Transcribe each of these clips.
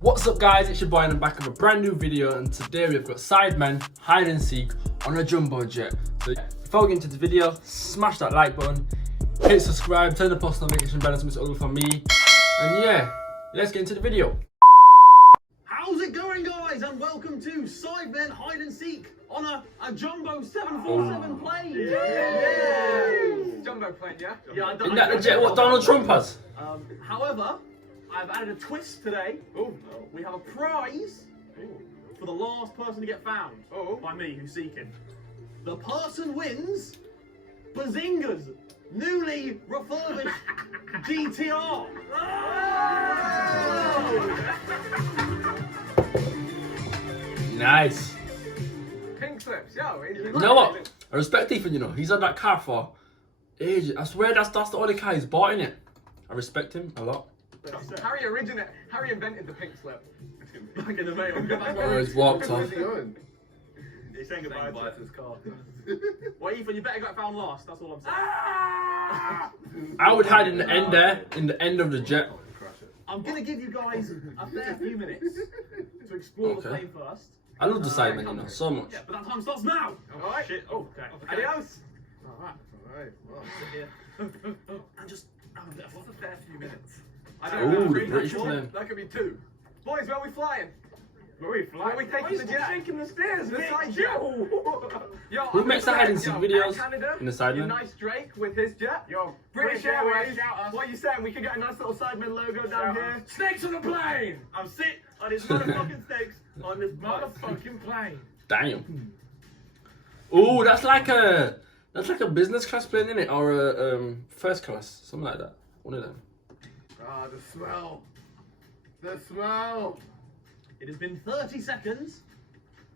What's up guys, it's your boy and I'm back with a brand new video, and today we've got Sidemen, Hide and Seek on a jumbo jet. So before we get into the video, smash that like button, hit subscribe, turn the post notification bell to miss all from me, and yeah, let's get into the video. How's it going guys, and welcome to Sidemen, Hide and Seek on a jumbo 747 plane. Yeah. Jumbo plane, yeah? Yeah, Isn't that the jet what Donald Trump has? However, I've added a twist today. Oh no. We have a prize for the last person to get found by me who's seeking. The person wins Bazinga's newly refurbished GTR. Nice. Pink slips, yo. You know what? I respect Ethan, you know. He's had that car for ages. I swear that's the only car he's bought in it. I respect him a lot. Harry invented the pink slip. Back in the veil. Oh, he's walked off. Where's he going? He's saying goodbye to his car. Well, Ethan, you better get found last. That's all I'm saying. I would hide in the end there, in the end of the jet. I'm gonna give you guys a fair few minutes to explore the plane first. I love the Sidemen, you know, so much. Yeah, but that time starts now. All right. Shit. Oh, okay. Adios. Alright. Alright, well. Sit here. And just have a bit of What's a fair few minutes? Ooh, the Three, British one. plane. That could be two. Boys, where are we flying? Where are we flying? Where are we taking the jet? Shaking the stairs, The Nick. side jet. Yo, Who makes the hide and seek videos Canada, in the Sidemen? your nice Drake with his jet. Yo, British Airways. What are you saying? We could get a nice little Sidemen logo down here. Snakes on the plane. I'm sick on these motherfucking snakes on this motherfucking plane. Damn. Ooh, that's like a business class plane, isn't it? Or a first class, something like that. One of them. Ah, the smell. The smell. It has been 30 seconds.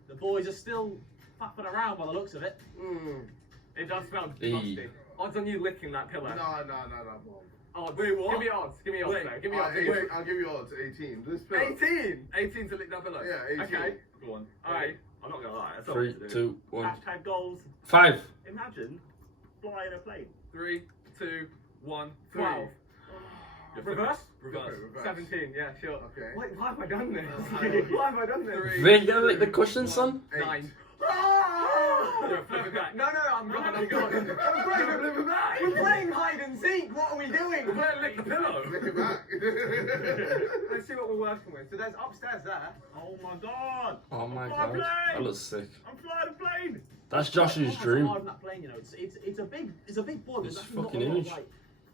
The boys are still faffing around by the looks of it. It does smell Eee. musty. Odds on you licking that pillow. No. Oh, wait, what? Give me odds. Give me odds. Wait, though. Give me odds. Wait. I'll give you odds. 18. This pillow. 18. 18 to lick that pillow. Yeah, 18. Okay. Go on. Alright. I'm not gonna lie. That's 3, 2, 1. Hashtag goals. 5. Imagine flying a plane. 3, 2, 1, 3. 12. Reverse? Reverse. 17, yeah, sure. Okay. Wait, why have I done this? Okay. Why have I done this? Vic, you gonna lick the cushion, son? 9. Yeah, flip it back. No, I'm gone. We're playing hide and seek. What are we doing? We're playing lick the pillow. Lick it back. Let's see what we're working with. So there's upstairs there. Oh my god. Oh my My god. plane. That looks sick. I'm flying a plane. That's Josh's dream. Hard on that plane, you know. It's a big board. It's There's actually fucking not a lot of, huge. like,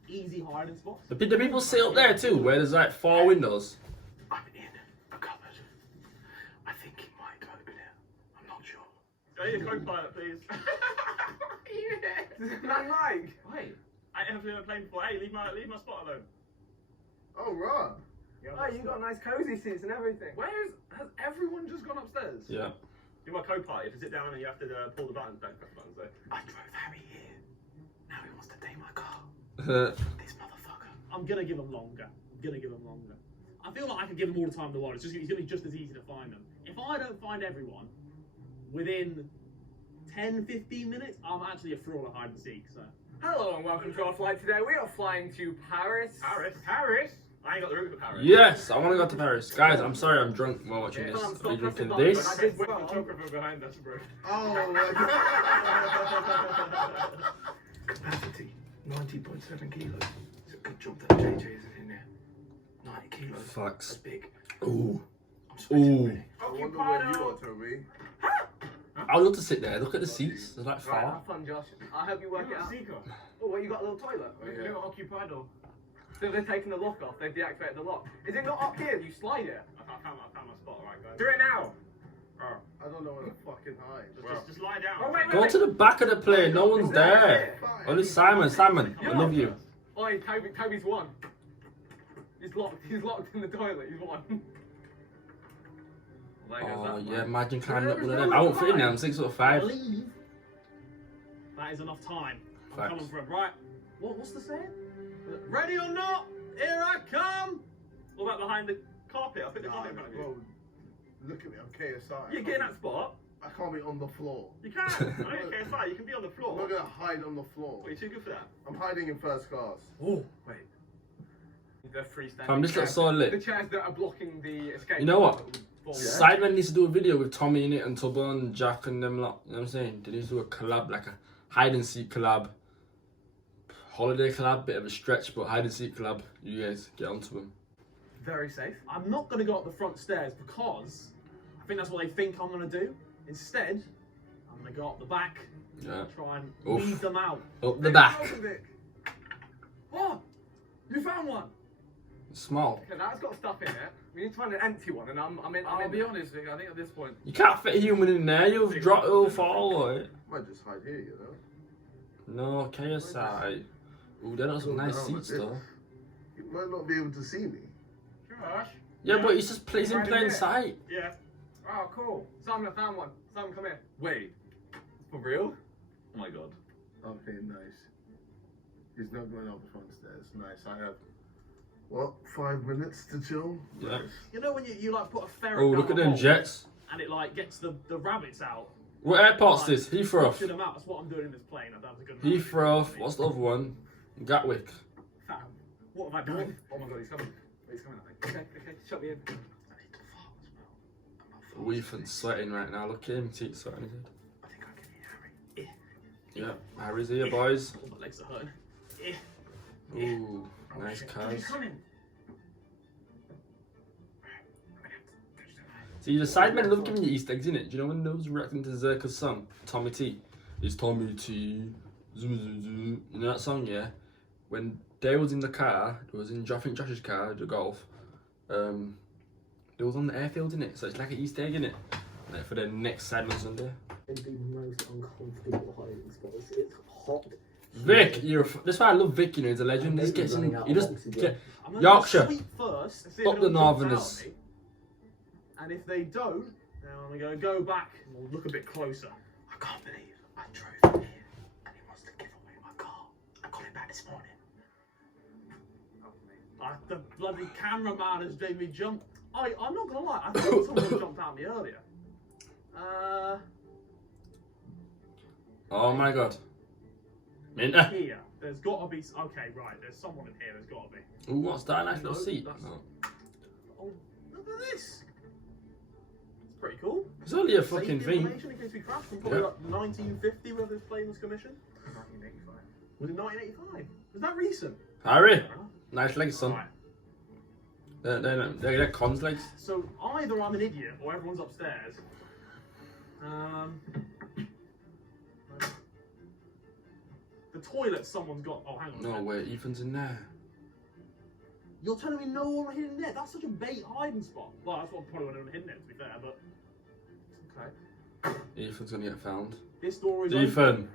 easy hiding spots. The people sit up there too, where there's like 4 windows. I'm in a cupboard. I think he might open it. I'm not sure. I need a co-pilot, please. Man, like. Wait. I ain't never been on a plane before. Hey, leave my spot alone. Oh, right. Oh, you got nice cozy seats and everything. Has everyone just gone upstairs? Yeah. You're my co-pilot. You have to sit down and you have to pull the buttons. Don't press the buttons though. I drove Harry here. Now he wants to take my car. This motherfucker. I'm gonna give him longer. I feel like I could give him all the time in the world. It's gonna be just as easy to find them. If I don't find everyone within 10-15 minutes, I'm actually a fraud at hide and seek. So Hello and welcome to our flight today. We are flying to Paris. Paris. I ain't got the route to Paris. Yes, I want to go to Paris. Guys, I'm sorry I'm drunk while watching this. Stop Are you pressing drinking buttons. this? I did With well. the choker from behind us, bro. Oh, my God. Capacity 90.7 kilos. It's a good job that JJ isn't in there. 90 kilos. Fucks. That's big. Ooh. I'm sweating Ooh. already. I wonder where you are, Toby. I'd love to sit there. Look at the seats. They're like Right, 4. have fun, Josh. I hope you work it out. Seeker. Oh, well, you got a little toilet. Oh, yeah. Little occupied. So they've taken the lock off. They've deactivated the lock. Is it not up here? You slide it. I found my spot. Alright, guys. Do it now. I don't know where to fucking hide. Just lie down. Oh, wait. Go to the back of the plane. No one's there. Fine. Only Simon. Simon, I love you. Oi, Toby's won. He's locked in the toilet. He's won. Oh yeah, imagine climbing up one of them. I won't fit in there. I'm 6'5". Leave. That is enough time. I'm Facts. coming for him. Right. What's the saying? Ready or not? Here I come. What about behind the carpet? I'll put the Nah, carpet in front of you. bro, look at me. I'm KSI. You get in that spot. I can't be on the floor. You can. I don't care. It's fine. You can be on the I'm floor. not going to hide on the floor. What, you're too good for that? I'm hiding in first class. Oh, wait. the freestanding. Fam, this looks chairs. so lit. The chairs that are blocking the escape. You know what? Fall. Sidemen needs to do a video with Tommy in it and Tubbo and Jack and them lot. You know what I'm saying? They need to do a collab, like a hide and seek collab. Holiday collab, bit of a stretch, but hide and seek collab. You guys get onto them. Very safe. I'm not going to go up the front stairs because I think that's what they think I'm going to do. Instead, I'm going to go up the back. Yeah. Try and Oof. lead them out. Up the back. Oh, you found one. Small. Okay, now it's got stuff in it. We need to find an empty one, and I'll be honest, Vic, I think at this point. You can't fit a human in there. You'll drop. It'll fall. Right? Might just hide here, you know. No, KSI. Ooh, they're not some Go nice down seats like though. this. You might not be able to see me. Josh. Yeah, but he's just plays in Right in plain there. sight. Yeah. Oh, cool. Simon, I found one. Simon, come here. Wait, for real? Oh my god. Okay, nice. He's not going up the front stairs. Nice. I have, what, 5 minutes to chill? Yeah. Nice. You know when you like put a ferret Oh, down look at a them hole jets. and it like gets the rabbits out. What airport's Like, this? Heathrow. pushing them out. That's what I'm doing in this plane. That was a good Heathrow. What's the other one? Gatwick. Fam, what have I done? Oh my god, he's coming. He's coming, I think. Okay, shut me in. We've sweating right now. Look at him. Teeth sweating. His head. I think I can hear Harry. Yeah. Harry's here, boys. Oh, my legs are hurting. Ooh, nice He's cars. coming. See, the Sidemen love giving you Easter eggs, innit? Do you know when they was reacting to Zerka's song, Tommy T? It's Tommy T. Zoom, zoom, zoom. You know that song, yeah? When they was in the car, it was in, I think Josh's car, the Golf. It was on the airfield, innit? So it's like an Easter egg, innit? Like for the next Sidemen Sunday. In the most uncomfortable hiding spots. It's hot. Vic, that's why I love Vic. You know, he's a legend. He just gets in. He just get I'm gonna Yorkshire. Sweep first. and see if Stop the anyone jumps out Northerners. at me. And if they don't, now I'm gonna go back and we'll look a bit closer. I can't believe I drove him here and he wants to give away my car. I got it back this morning. The bloody cameraman has made me jump. I'm not gonna lie. I thought someone jumped out at me earlier. Oh my god. Minter. Here. There's gotta be. Okay, right. There's someone in here. There's gotta be. Ooh, what's that? Nice little No, seat. that's- No. Oh, look at this. It's pretty cool. It's only a Safety fucking thing. information in case we crash from probably Yeah. like 1950 when this plane was commissioned. 1985. Was it 1985? Was that recent? Harry, Fair enough. nice legs, son. Right. They're cons legs. So either I'm an idiot or everyone's upstairs. The toilet someone's got. Oh, hang on. a No minute. way, Ethan's in there. You're telling me no one hidden there? That's such a bait hiding spot. Well, that's what probably would have hidden there, to be fair, but. Okay. Ethan's gonna get found. This door is open. Ethan.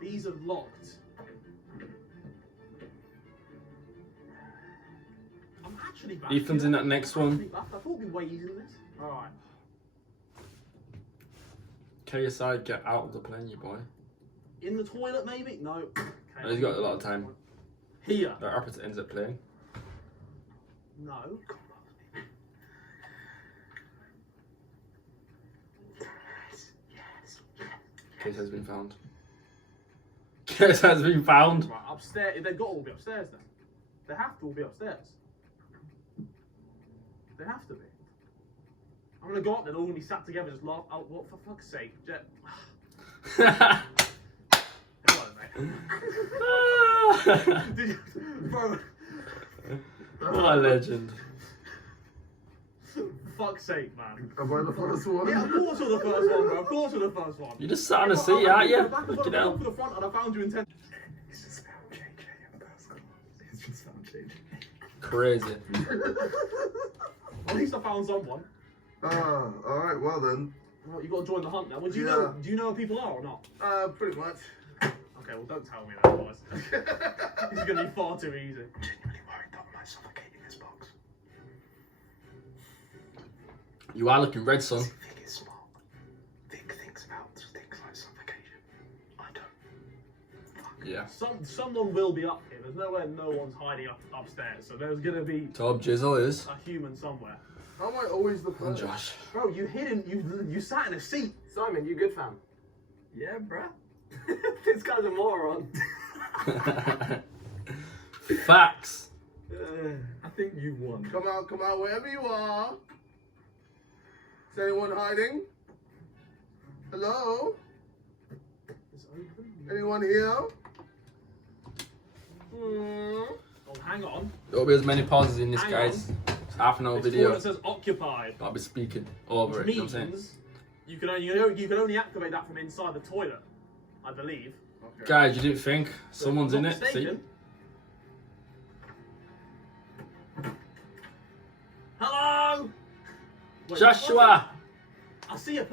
These are locked. I'm actually back. Ethan's in that next one. I thought it'd be way easier than this. Alright. KSI, get out of the plane, you boy. In the toilet, maybe? No. Okay. Oh, he's got a lot of time. Here. That opposite ends up playing. No. KSI's been found. KSI's been found. Right, upstairs. They've got to all be upstairs then. They have to all be upstairs. They have to be. I'm gonna go up there, they're all gonna be sat together, just laugh. Oh, what for fuck's sake? Hello, mate. Did you, bro? What a legend. For fuck's sake, man. Am I the first one? Yeah, of course you're the first one, bro. Of course you're the first one. You just sat on a seat, aren't you? Look Look it out. for the front, and I found you in 10. He's just found JJ in the first car. He's just found JJ. Crazy. At least I found someone. Alright, well then. Well, you got to join the hunt now. Well, do you Yeah. know? Do you know who people are or not? Pretty much. Okay, well, don't tell me that, boys. This is gonna be far too easy. Genuinely worried that I might suffocate in this box. You are looking red, son. Vic is smart. Vic thinks about things like suffocation. I don't. Yeah. Someone will be up here. There's nowhere no one's hiding upstairs, so there's gonna be Tom Jizzle is. a human somewhere. How am I always the And first? Josh. Bro, you sat in a seat. Simon, you good fam? Yeah, bruh. This guy's a moron. Facts. I think you won. Come out, wherever you are. Is anyone hiding? Hello? Anyone here? Oh, hang on. There'll be as many pauses in this, Hang guys. It's half an hour This video. toilet says occupied. I'll be speaking over it. Which You know what I'm saying? means you can only activate that from inside the toilet, I believe. Okay. Guys, you didn't think someone's If in I'm it? not See? mistaken. Hello. Wait, Joshua! I see a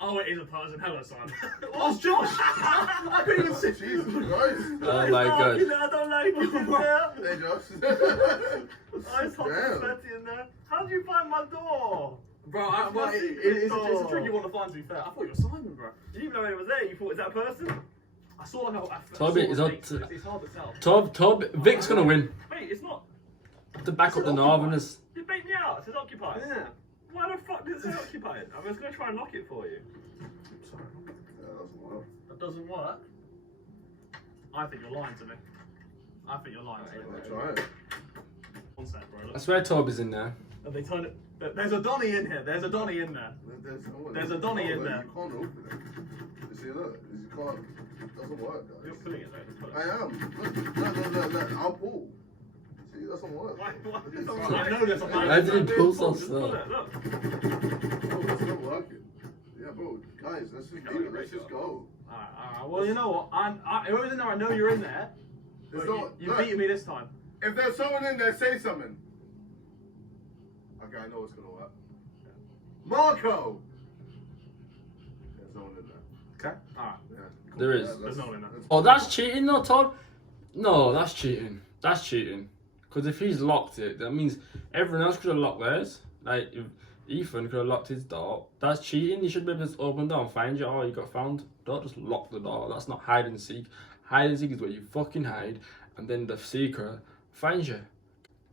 oh, it is a person. Hello, Simon. Oh, it's Josh! I couldn't even see. Jesus Christ. Oh my god. I don't like it in there. Hey, Josh. Oh, it's hot and Damn. sweaty in there. How did you find my door? Bro, Well, it's it's a tricky one to find, to be fair. I thought you were Simon, bro. You didn't even know he was there. You thought, is that a person? I saw like a Toby, saw is a that- face, but it's hard to tell. Tob, Vic's gonna win. Wait, it's not. To back up the Northerners. You bait me out. It says occupied. Yeah. Why the fuck did it say occupied? I was going to try and lock it for you. Sorry. That doesn't work. That doesn't work. I think you're lying to me. I think you're lying to me. I'll try it. One sec, bro. I swear Toby's in there. Have they turned it? There's a Donny in here. There's a Donny in there. There's a Donny in there. You can't open it. You see, look. You can't. It doesn't work, You're guys. pulling it there. Just pull it. I am. Look. I'll pull. See, it doesn't work. Why? It's I not- know there's a Why did he pull so Just slow? pull it, look. Oh, it's not working. Yeah, bro. Guys, let's just do it. Let's just go. Alright. Well, you know what? Whoever's in there, I know you're in there. There's But no- you look. beat me this time. If there's someone in there, say something. Okay, I know what's gonna work. Marco! There's no one in there. Okay. Alright. Yeah. There is. There's no one in there. Oh, that's cheating though, Tob. No, that's cheating. That's cheating. Because if he's locked it, that means everyone else could have locked theirs. Like, if Ethan could have locked his door. That's cheating. You should be able to just open the door and find you. Oh, you got found. Don't just lock the door. That's not hide and seek. Hide and seek is where you fucking hide, and then the seeker finds you.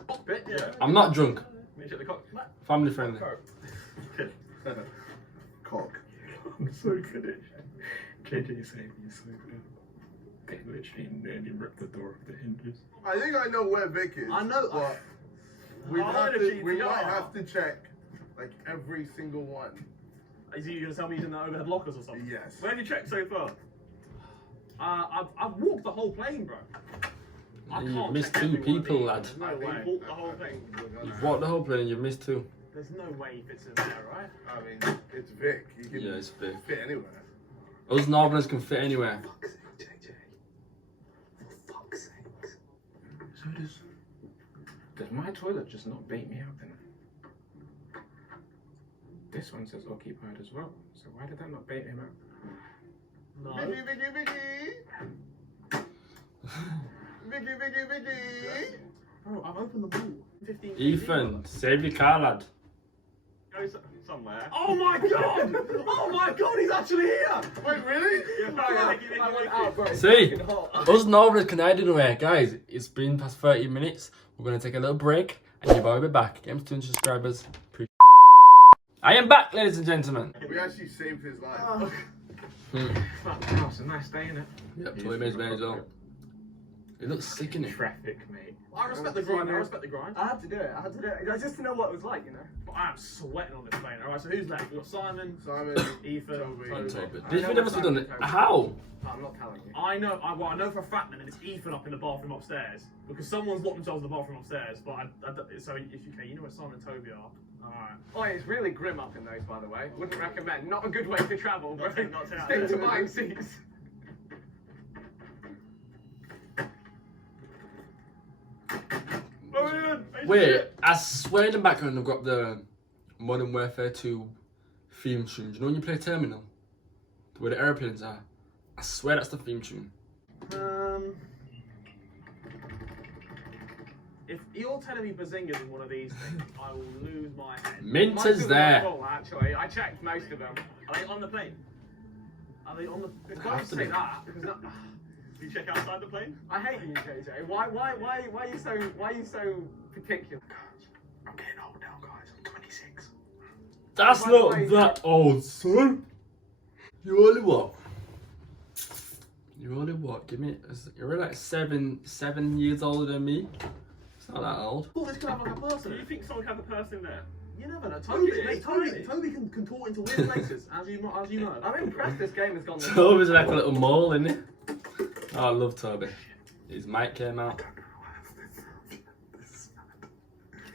Cockpit, yeah. I'm not drunk. Let me check the cockpit. Family friendly. Cock. I'm so good at JJ saying he's so good. They literally nearly ripped the door off the hinges. I think I know where Vic is. I know. But we I have know to. the We GTR. might have to check like every single one. Is you going to tell me he's in the overhead lockers or something? Yes. Where have you checked so far? I've walked the whole plane, bro. I You've can't missed check two every one of people, these. lad. There's no I way. think- Walked the whole thing. You've walked the whole plane and you've missed two. There's no way he fits in there, right? I mean, it's Vic. He can Yeah, it's big. fit anywhere. Us Northerners can fit anywhere. For fuck's sake, JJ. For fuck's sake. So does my toilet just not bait me out then? This one says occupied as well. So why did that not bait him out? No. Vicky. Vicky. Bro, I've opened the ball. 15 Ethan, save your car, lad. Go somewhere. Oh my god! Oh my god, he's actually here! Wait, really? I went out, bro. See, us Northerners can hide anywhere. Guys, it's been past 30 minutes. We're going to take a little break and you'll be back. Get him to 200 subscribers. I am back, ladies and gentlemen. We actually saved his life. Fuck the house, a nice day, innit? Yep, Toy Mays as well. It looks sick, innit? Traffic, mate. I respect the grind, I respect the grind. I had to do it. Just to know what it was like, you know. But I am sweating on this plane. Alright, so who's left? We've got Simon, Simon, Ethan, Toby. And Toby. Toby. This video must be done. How? I'm not telling you. I know for a fact then it's Ethan up in the bathroom upstairs because someone's locked themselves in the bathroom upstairs. But so if you can, you know where Simon and Toby are. Alright. Oh, it's really grim up in those, by the way. Wouldn't recommend. Not a good way to travel, bro. Not 10 out of Stick to 10. buying seats. Wait, I swear in the background I've got the Modern Warfare 2 theme tune. Do you know when you play Terminal? Where the airplanes are? I swear that's the theme tune. If you're telling me Bazinga's in one of these things, I will lose my head. Minter's Most of them are there. full, actually. I checked most of them. Are they on the plane? Are they on the? Don't Have to say be. that because that, Do you check outside the plane? I hate you, JJ. Why are you so particular? I'm getting old now, guys. I'm 26. That's By the not way- that old, son. You only what? You're only what? You're like seven years older than me. It's not that old. Oh, this could have like a person. Do in you it. think someone can have a person there? You never know. Look Toby, at it, mate, it's Toby tiny. can contort into weird places, as you know. I'm impressed this game has gone. Toby's like a little mole, isn't he? Oh, I love Toby. His mic came out.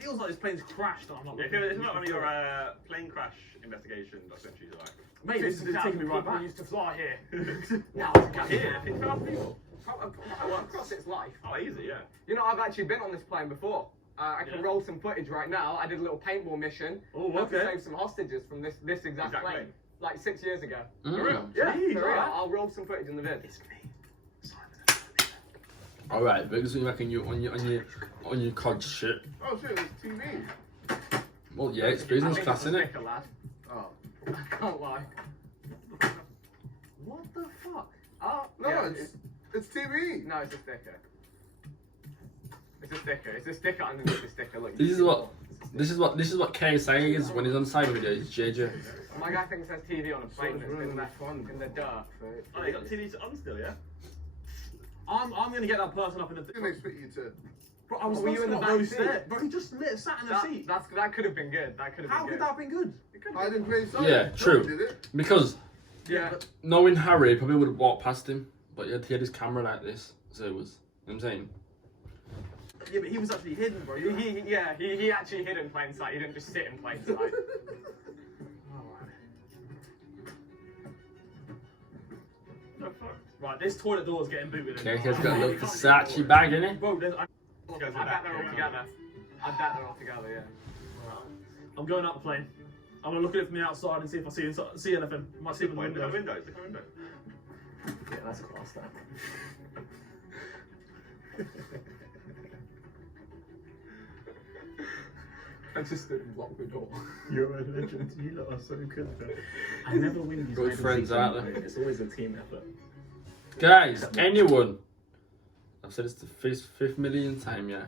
Feels like this plane's crashed. And I'm not. Yeah, looking it's not one of your into plane crash investigation documentaries, like. it. Mate, this is taking me right back. used to fly here. Now it's a Here, 50,000 people. Across its life. Oh, easy, yeah. You know, I've actually been on this plane before. I can roll some footage right now. I did a little paintball mission. Oh, Had to okay. save some hostages from this exact Exact plane. plane. Like 6 years ago. Mm. For real? Yeah, Jeez, for real. alright. I'll roll some footage in the vid. All right, because you reckon you on your COD shit. Oh shit, it's TV. Well, yeah, it's business I think class, it's a isn't it? sticker, lad. Oh. I can't lie. What the fuck? Oh, No, yeah, it's TV. no, it's a sticker. It's a sticker. It's a sticker underneath the sticker. Look. This is what KSI is when he's on side video. He's JJ. My guy thinks there's TV on a plane that's really been left fun. in the dirt. Oh, they got TVs on still, yeah? I'm gonna get that person up in the. I didn't expect you to. Bro, I was Were you supposed in to the not go back seat? stairs. Bro, he just sat in the seat. That could have been good. That could have How been could good. that have been good? I didn't play Sonic. Yeah, true. Did it? Because Yeah. knowing Harry, probably would have walked past him, but he had his camera like this, so it was. You know what I'm saying. Yeah, but he was actually hidden, bro. He actually hid in plain sight. He didn't just sit in plain sight. No fuck. Right, this toilet door is getting booted in. KSI's got a little Versace bag, innit? Bro, I bet they're all together. I bet they're all together. Yeah. I'm going out the plane. I'm gonna look at it from the outside and see if I see anything. Might see it from the Look at the window. window, look at the window. Yeah, that's class. That. I just didn't block the door. You're a legend. You lot are so good, bro. I never win these. Good friends, aren't they? It's always a team effort. Guys, anyone, I've said this the fifth million time, yeah.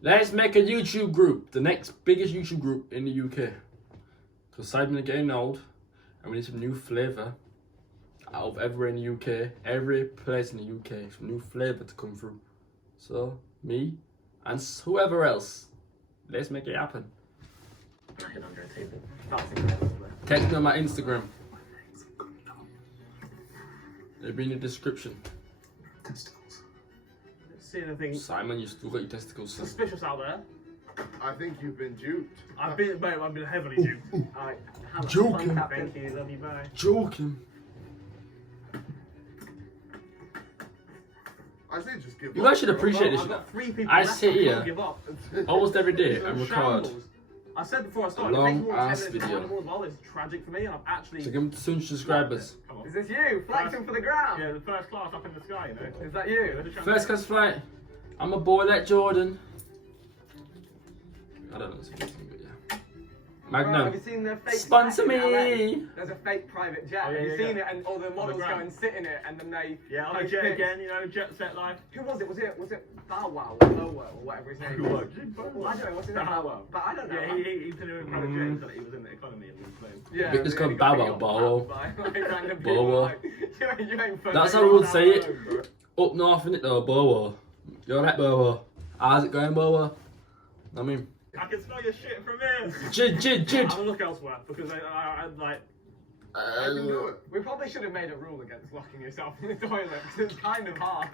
Let's make a YouTube group, the next biggest YouTube group in the UK. Because Sidemen are getting old, and we need some new flavour out of everywhere in the UK, every place in the UK, some new flavour to come through. So, me and whoever else, let's make it happen. Hit under a table. That's incredible. Text me on my Instagram. It'll be in the description. Testicles. See anything Simon, you still got your testicles, son. suspicious out there? I think you've been duped. I've been heavily duped. Alright, have a Joking. fun, Captain. Thank you, love you, bye. Joking. I say just give You up. guys should appreciate this. I've got 3 people I left. sit I can't here give up. almost every day and It's record. shambles. I said before I started, long it takes more than 10 ass minutes to video. find them all as well. It's tragic for me, and I've actually. So give him 200 subscribers. Come on. Is this you? Flexing for the ground? Yeah, the first class up in the sky, you know. Is that you? First class flight. I'm a boy like Jordan. I don't know this thing, but yeah. Bro, have Magnum. you seen the fake Sponsor jet in LA? me. There's a fake private jet. Oh, yeah, have you yeah, seen yeah. it? And all the models go ground. and sit in it, and then they. Yeah, on a post jet pics. again, you know, jet set life. Who was it? Was it Bow Wow or Bow Wow or whatever his name Who is? was? Well, I don't know. What's his name? Bow Wow. But I don't know. Yeah, he didn't even private jet, he said he was in the economy and was playing. Yeah, It's and called he got Bow beat Wow, up Bow Wow. by, like, random Bow people, Wow. like, you ain't funny. That's how we would say it. Up north, innit though, Bowo. You're right, Bowo. How's it going, Bowo? I mean, I can smell your shit from here. Jid. I'm gonna look elsewhere because I like. I can do it. We probably should have made a rule against locking yourself in the toilet because it's kind of hard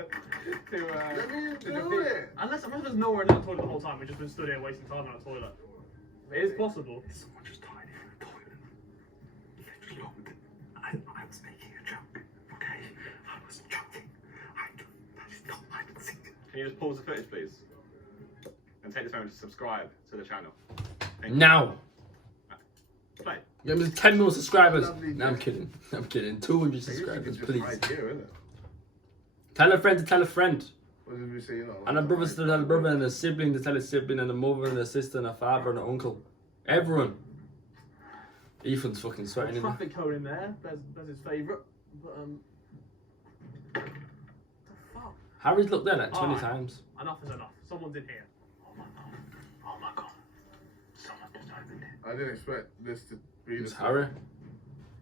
to. Let me to do defeat. it. Unless there's nowhere in that toilet the whole time. We've just been stood here wasting time in that toilet. It is possible. Someone just died in the toilet. Literally looked. I was making a joke. Okay? I was joking. That is not hide and seek. Can you just pause the footage, please? And take this moment to subscribe to the channel. Thank you. now. Play. Get me 10 million subscribers. Lovely No, I'm day. kidding. I'm kidding. 200 I guess you subscribers, can just please. hide here, innit? Tell a friend to tell a friend. What did we say? You know, And a brother to tell a brother, and a sibling to tell a sibling, and a mother and a sister, and a father and an uncle. Everyone. Ethan's fucking sweating in there. Traffic cone in there. That's his favourite. But the fuck? Harry's looked there like 20 Alright. times. Enough is enough. Someone's in here. Oh my god. Someone just opened it. I didn't expect this to be It's the Harry.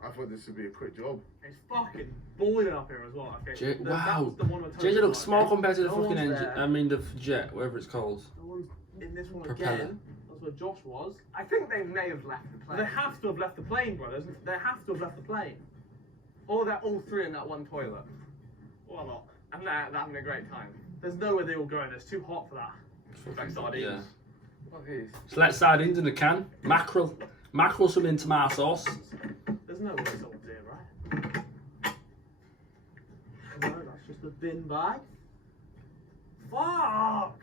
I thought this would be a quick job. It's fucking boiling up here as well. Okay. that Wow. was the one where JJ looks small compared to the No fucking one's engine. there. I mean the jet, whatever it's called. No one's in this one Propeller. again. That's where Josh was. I think they may have left the plane. They have to have left the plane, brothers. They have to have left the plane. Or they're all three in that one toilet. Or not. And they're having a great time. There's nowhere they all going. It's too hot for that. Like sardines. Yeah. What are these? So let's sardines in a can. Mackerel. Mackerel some in tomato sauce. There's no way someone's here, right? No, that's just a bin bag. Fuck!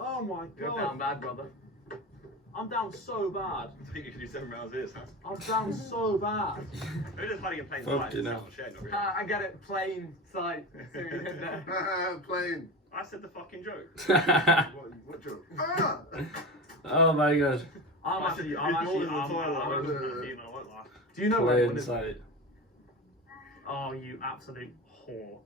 Oh my You're god. down bad, brother. I'm down so bad. I think you should do 7 rounds of this, huh? I'm down so bad. Maybe just hiding in plain Fuck sight. you It's know. not shared, not really. I get it. Plain sight. See what you did there. Plane. I said the fucking joke. What joke? Ah! Oh my god. I'm I actually, should- I'm you're actually, in the I'm toilet. confused, I won't lie. Do you know Play when inside. Oh, you absolute whore.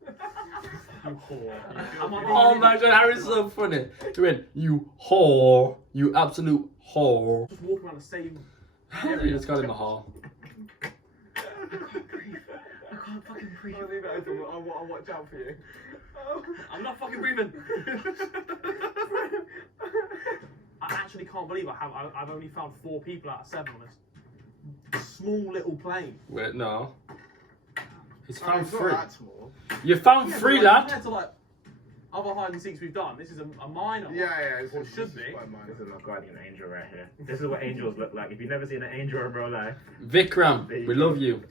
You whore. Am I Oh being- my god, Harry's so funny. He went, you whore. You absolute whore. Just walk around the same. You just got him a whore. I can't fucking breathe. I'll leave it open. I'll watch out for you. I'm not fucking breathing. I actually can't believe I've only found 4 people out of 7 on this small little plane. Wait, no. He's Oh, found it's not 3. that small. You found Yeah, 3, but like, lad. compared to like other hide and seeks we've done, this is a minor one. Yeah, yeah. Or should be. quite minor. This is my guardian angel right here. This is what angels look like. If you've never seen an angel in real life, Vikram, There you we go. love you.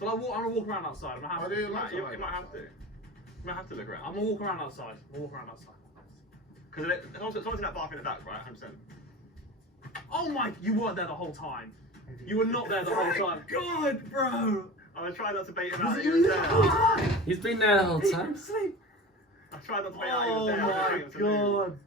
So I'm gonna walk around outside. I'm gonna I have do to. like You to might have to. You might have to look I'm around. gonna walk around outside. I'm gonna walk around outside. Because someone's in that bathroom in the back, right? 100%. Oh my! You weren't there the whole time. You were not there the whole time. God, bro. I was trying not to bait him out. Was He it was you there. the whole time? He's been there the whole time. Sleep. I tried not to bait out. He was Oh there. I was my waiting to move. god!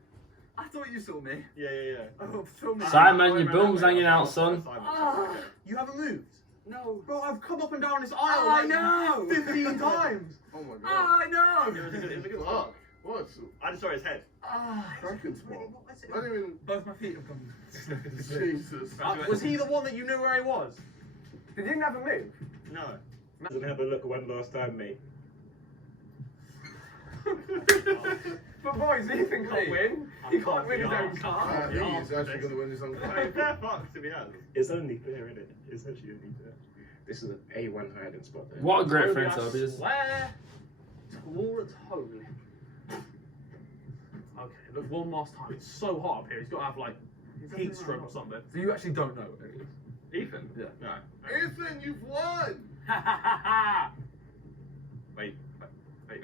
I thought you saw me. Yeah, yeah, yeah. Oh, film me. Simon, your bum's hanging out, son. Ah. You haven't moved, No. bro. I've come up and down this aisle. I like know. 15 times. Oh my god. I know. It was a good Fuck. spot. What? I just saw his head. Cracking spot. I didn't even. Both my feet have gone. Jesus. Was he the one that you knew where he was? Did you never move? No. doesn't have a look one last time, mate. But boys, Ethan can't win. He can't win his own car. He is actually going to win his own I mean, fair fuck to be honest. It's only fair, isn't it? It's actually only fair. This is an A1 hiding spot there. What a great Toby, friend I Toby is. swear. Swore at Toby. Okay, look one last time. It's so hot up here. He's got to have like heat stroke or something. So you actually don't know who it is? Ethan? Yeah. No. Ethan, you've won! Wait. Wait.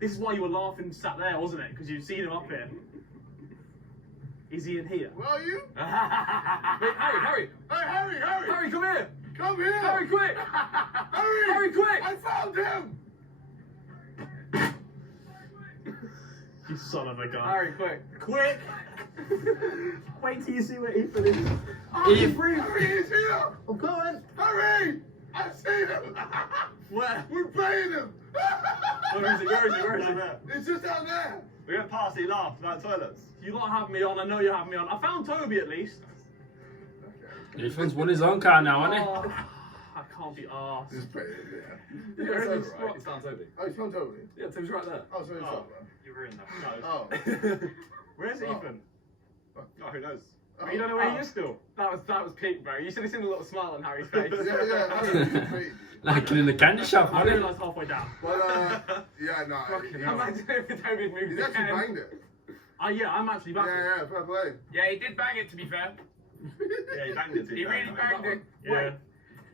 This is why you were laughing sat there, wasn't it? Because you've seen him up here. Is he in here? Where are you? Wait, Harry! Hey, Harry! Harry, come here! Come here! Harry, quick! Harry! Harry, quick! I found him! You son of a gun. Harry, quick! Quick! Wait till you see where Ethan is. Ethan. Harry is here! I'm going. Harry! I see him! Where? We're playing him! Where is he? Where is he? Where is he? Down there. It's just down there! We went past, he laughed about toilets. You lot have me on. I know you have me on. I found Toby at least. Ethan's won his own car now, hasn't he? Oh, I can't be arsed. Just play it, yeah. Yeah, Where it's is over, he? right? It's down Toby. Oh, he's found Toby. Yeah, Toby's right there. Oh, so he's Oh. up You were in that. No. Oh. Where's Oh. Ethan? Oh, who knows? Oh. You don't know where he is still. That was peak, bro. You should have seen the little smile on Harry's face. Yeah, Harry, crazy. Like in the candy shop, I wasn't he? realised halfway down. But, yeah, no. Imagine if Toby had moved He's the actually pen. banged it. Yeah, I'm actually back. Yeah, fair play. Yeah, he did bang it, to be fair. Yeah, he banged it too. He really banged it. Yeah.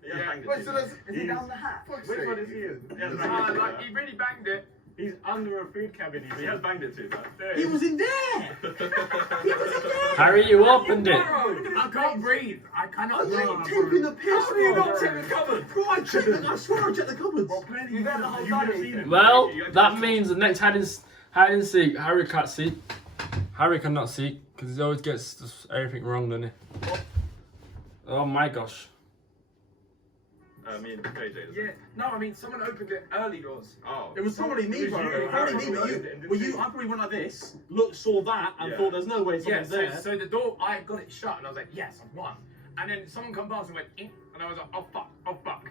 Yeah, banged it Wait, too so bad. that's. Is he down the hat? Fuck's Which sake. one is he in? He has Yeah, banged it too Like, bad. he really banged it. He's under a food cabinet. He has banged it too bad. He was in there! He was in there! Harry, you opened it. I can't breathe. I cannot breathe. I'm taking the piss. How do you bro. not check the cupboard? Bro, I checked the, I swear I checked the cupboards. You've had the whole time. Well, that means the next hide and seek, Harry can't seek. Harry cannot seek because he always gets just everything wrong, doesn't he? Oh my gosh. Me and JJ. Yeah. No, I mean someone opened it early doors. Oh. It was probably me, It was bro. you. Probably me, but you. I probably went like this, looked, saw that, and Yeah. thought there's no way Yeah. someone's So, there. so the door, I got it shut, and I was like, yes, I've won. And then someone come past and went, "Eh," and I was like, oh fuck, oh fuck.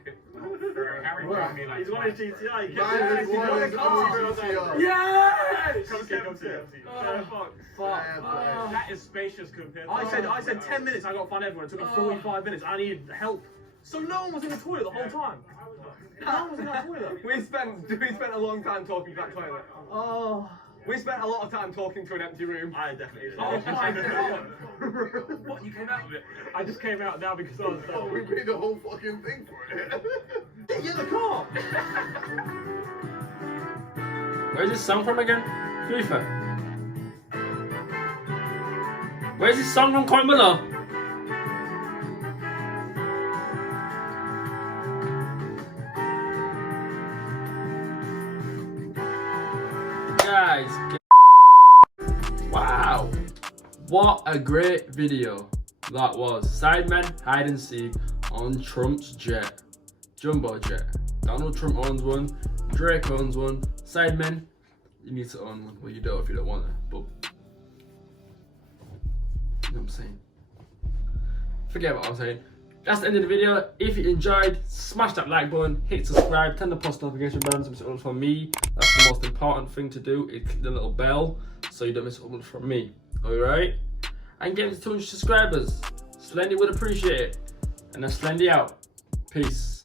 Harry grabbed me like. He's won his GTI. He Mine is kept one it. is on GTR. Yes! Come see. Oh, Fuck. Fair play. That is spacious compared to. I said 10 minutes. I got to find everyone. It took me 45 minutes. I needed help. So no one was in the toilet the whole time. No one was in that toilet. We spent a long time talking to that toilet. Oh. We spent a lot of time talking to an empty room. I definitely did. Oh my god. What, you came out of it? I just came out now because I was Oh, we made the whole fucking thing for it. Get in the car. Where's this song from again? FIFA. Where's this song from? Comment below. Guys, wow, what a great video that was. Sidemen hide and seek on Trump's jet, jumbo jet. Donald Trump owns one, Drake owns one. Sidemen, you need to own one. Well, you don't if you don't want it, but you know what I'm saying. Forget what I'm saying. That's the end of the video. If you enjoyed, smash that like button, hit subscribe, turn the post notification bell to miss it from me. That's the most important thing to do, is click the little bell so you don't miss it from me. Alright? And get to 200 subscribers. Slendy would appreciate it. And that's Slendy out. Peace.